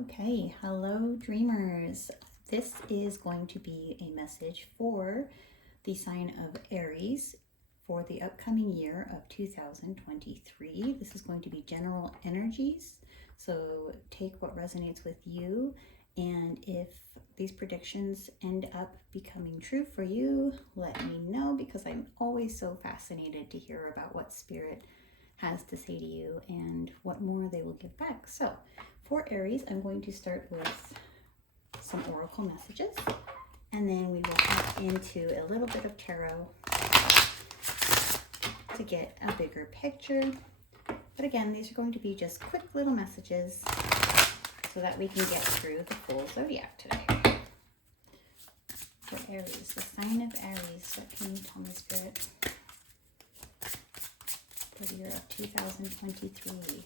Okay, hello dreamers. This is going to be a message for the sign of Aries for the upcoming year of 2023. This is going to be general energies, so take what resonates with you, and if these predictions end up becoming true for you, let me know, because I'm always so fascinated to hear about what Spirit has to say to you and what more they will give back. So for Aries, I'm going to start with some oracle messages, and then we will get into a little bit of tarot to get a bigger picture. But again, these are going to be just quick little messages so that we can get through the full zodiac today. For Aries, the sign of Aries, what can you tell me, Spirit, for the year of 2023?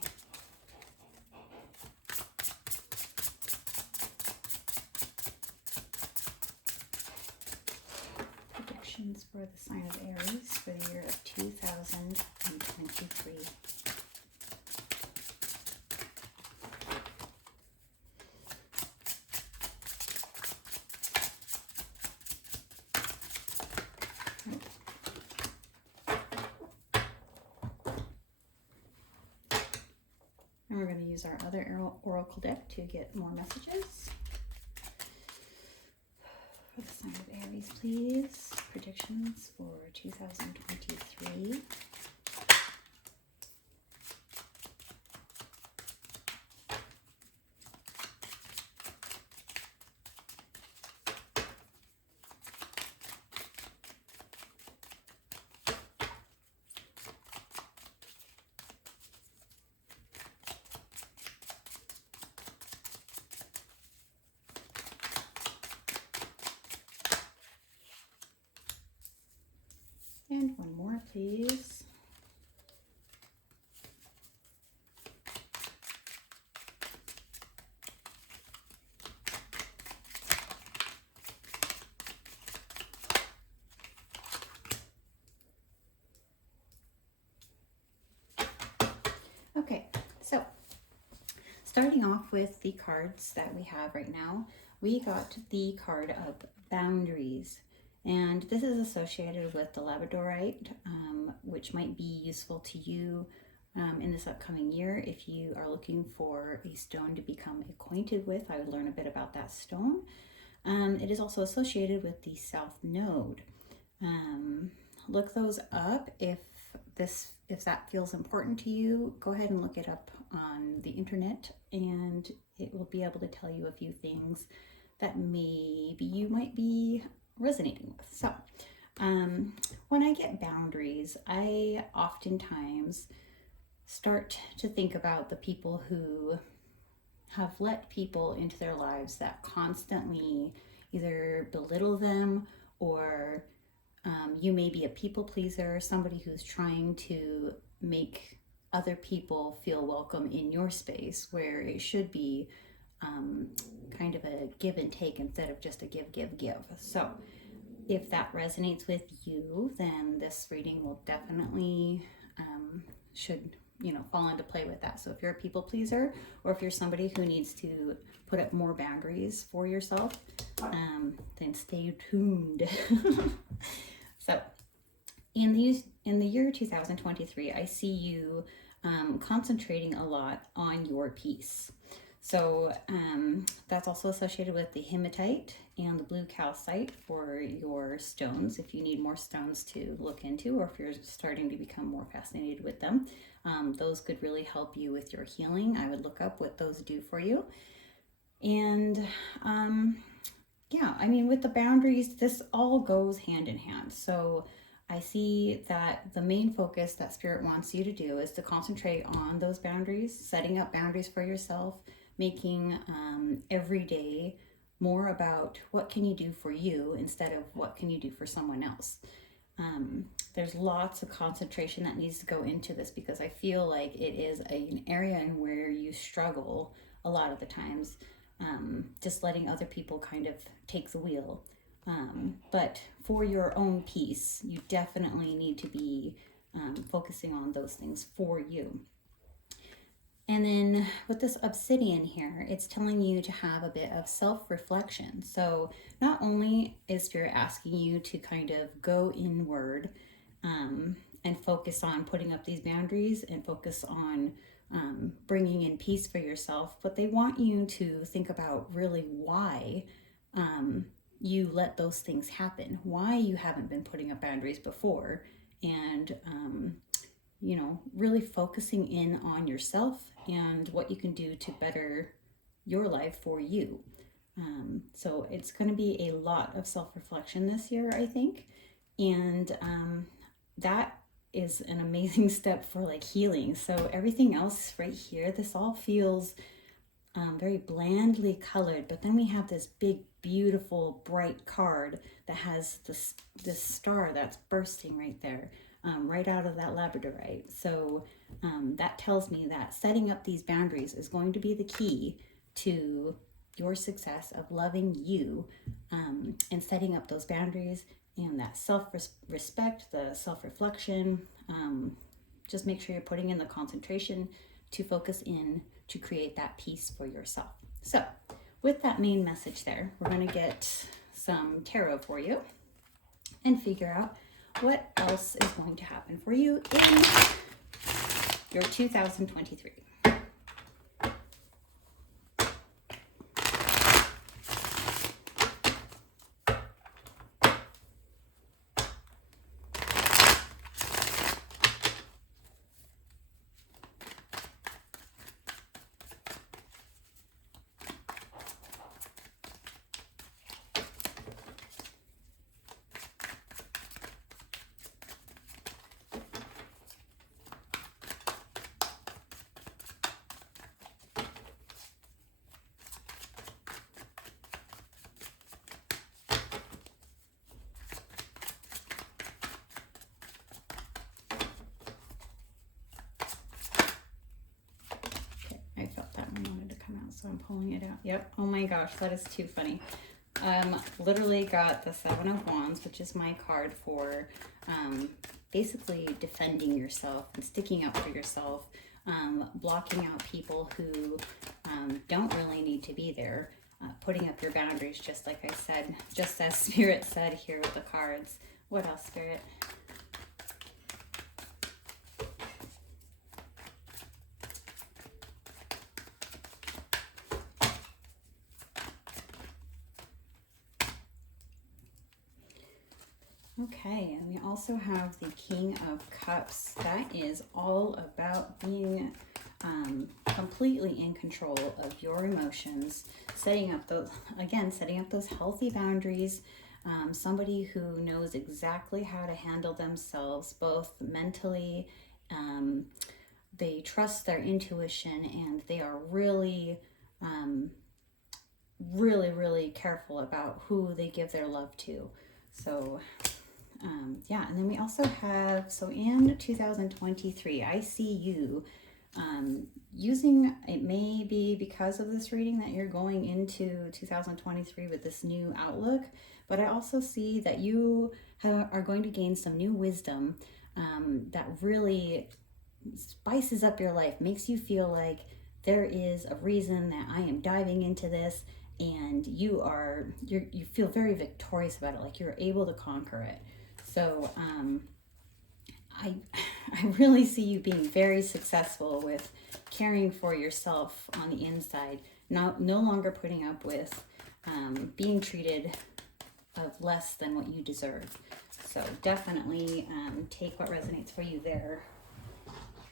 Predictions for the sign of Aries for the year of 2023. And we're going to use our other oracle deck to get more messages. For the sign of Aries, please. Predictions for 2023. And one more, please. Okay, so starting off with the cards that we have right now, we got the card of boundaries. And this is associated with the labradorite, which might be useful to you in this upcoming year. If you are looking for a stone to become acquainted with, I would learn a bit about that stone. It is also associated with the South Node. Look those up. If that feels important to you, go ahead and look it up on the internet, and it will be able to tell you a few things that maybe you might be resonating with. So when I get boundaries, I oftentimes start to think about the people who have let people into their lives that constantly either belittle them, or you may be a people pleaser, somebody who's trying to make other people feel welcome in your space, where it should be kind of a give and take instead of just a give. So if that resonates with you, then this reading will definitely should fall into play with that. So if you're a people pleaser, or if you're somebody who needs to put up more boundaries for yourself, then stay tuned. So in the year 2023, I see you concentrating a lot on your peace. So that's also associated with the hematite and the blue calcite for your stones, if you need more stones to look into, or if you're starting to become more fascinated with them. Those could really help you with your healing. I would look up what those do for you. And yeah, I mean, with the boundaries, this all goes hand in hand. So I see that the main focus that Spirit wants you to do is to concentrate on those boundaries, setting up boundaries for yourself, making every day more about what can you do for you instead of what can you do for someone else. There's lots of concentration that needs to go into this, because I feel like it is an area in where you struggle a lot of the times, just letting other people kind of take the wheel. But for your own peace, you definitely need to be focusing on those things for you. And then with this obsidian here, it's telling you to have a bit of self-reflection. So not only is Spirit asking you to kind of go inward and focus on putting up these boundaries and focus on bringing in peace for yourself, but they want you to think about really why you let those things happen, why you haven't been putting up boundaries before, and really focusing in on yourself and what you can do to better your life for you. So it's going to be a lot of self-reflection this year, I think. And that is an amazing step for like healing. So everything else right here, this all feels very blandly colored, but then we have this big, beautiful, bright card that has this star that's bursting right there. Right out of that labradorite. So that tells me that setting up these boundaries is going to be the key to your success of loving you, and setting up those boundaries and that self-respect, the self-reflection. Just make sure you're putting in the concentration to focus in to create that peace for yourself. So with that main message there, we're going to get some tarot for you and figure out what else is going to happen for you in your 2023. I felt that one wanted to come out, so I'm pulling it out. Yep. Oh my gosh, that is too funny. Literally got the Seven of Wands, which is my card for basically defending yourself and sticking up for yourself, blocking out people who don't really need to be there, putting up your boundaries, just like I said, just as Spirit said here with the cards. What else, Spirit? Okay, and we also have the King of Cups. That is all about being completely in control of your emotions, setting up those healthy boundaries. Somebody who knows exactly how to handle themselves, both mentally. They trust their intuition, and they are really, really careful about who they give their love to. So yeah, and then we also have, so in 2023, I see you using, it may be because of this reading that you're going into 2023 with this new outlook, but I also see that you are going to gain some new wisdom that really spices up your life, makes you feel like there is a reason that I am diving into this, and you feel very victorious about it, like you're able to conquer it. So I really see you being very successful with caring for yourself on the inside, no longer putting up with being treated of less than what you deserve. So definitely take what resonates for you there.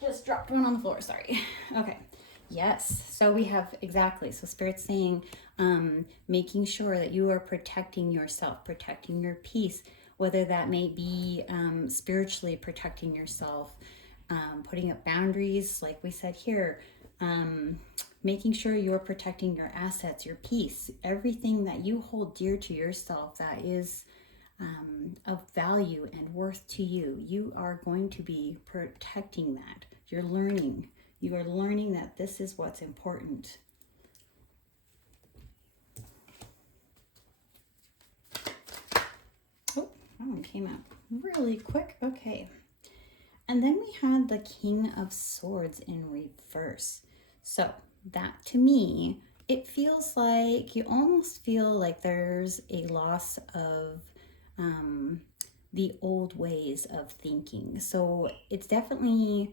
Just dropped one on the floor, sorry. Okay. Yes, so we have, exactly, so Spirit's saying making sure that you are protecting yourself, protecting your peace, whether that may be spiritually protecting yourself, putting up boundaries, like we said here, making sure you're protecting your assets, your peace, everything that you hold dear to yourself that is of value and worth to you. You are going to be protecting that. You are learning that this is what's important. Oh, that one came out really quick. Okay. And then we had the King of Swords in reverse. So that to me, it feels like you almost feel like there's a loss of the old ways of thinking. So it's definitely,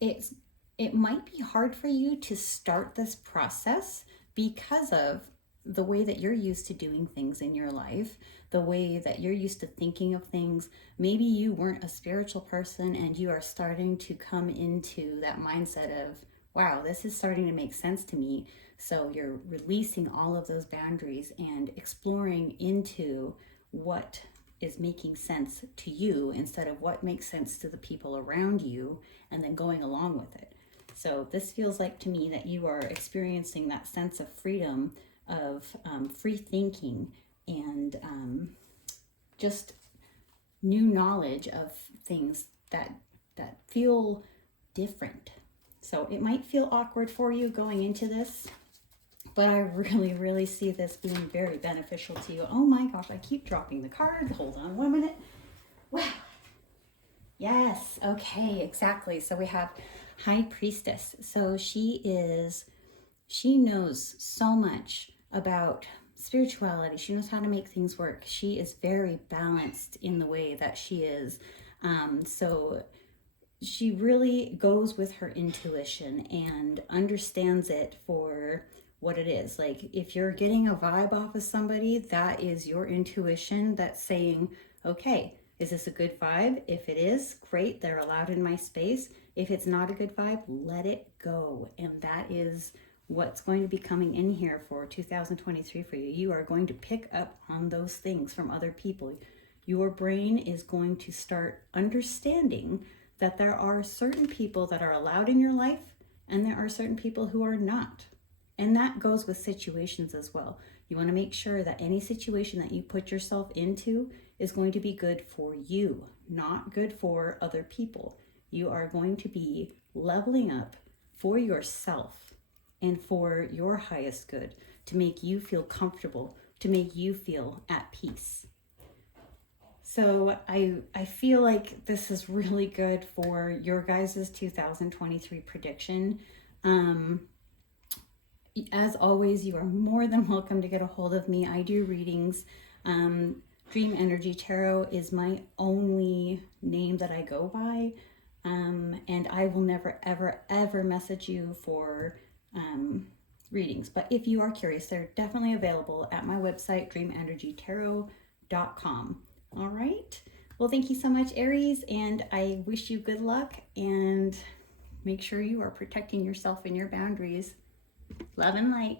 it's it might be hard for you to start this process because of the way that you're used to doing things in your life, the way that you're used to thinking of things. Maybe you weren't a spiritual person and you are starting to come into that mindset of, wow, this is starting to make sense to me. So you're releasing all of those boundaries and exploring into what is making sense to you instead of what makes sense to the people around you, and then going along with it. So this feels like to me that you are experiencing that sense of freedom, of free thinking, and just new knowledge of things that feel different. So it might feel awkward for you going into this, but I really, really see this being very beneficial to you. Oh my gosh, I keep dropping the card. Hold on 1 minute. Wow. Yes, okay, exactly. So we have High Priestess. So she knows so much about spirituality. She knows how to make things work. She is very balanced in the way that she is. So she really goes with her intuition and understands it for what it is. Like if you're getting a vibe off of somebody, that is your intuition that's saying, okay, is this a good vibe? If it is, great, they're allowed in my space. If it's not a good vibe, let it go. And that is what's going to be coming in here for 2023 for you. You are going to pick up on those things from other people. Your brain is going to start understanding that there are certain people that are allowed in your life and there are certain people who are not. And that goes with situations as well. You want to make sure that any situation that you put yourself into is going to be good for you, not good for other people. You are going to be leveling up for yourself and for your highest good, to make you feel comfortable, to make you feel at peace. So I feel like this is really good for your guys' 2023 prediction. As always, you are more than welcome to get a hold of me. I do readings. Dream Energy Tarot is my only name that I go by. And I will never, ever, ever message you for readings. But if you are curious, they're definitely available at my website, dreamenergytarot.com. All right. Well, thank you so much, Aries, and I wish you good luck, and make sure you are protecting yourself and your boundaries. Love and light.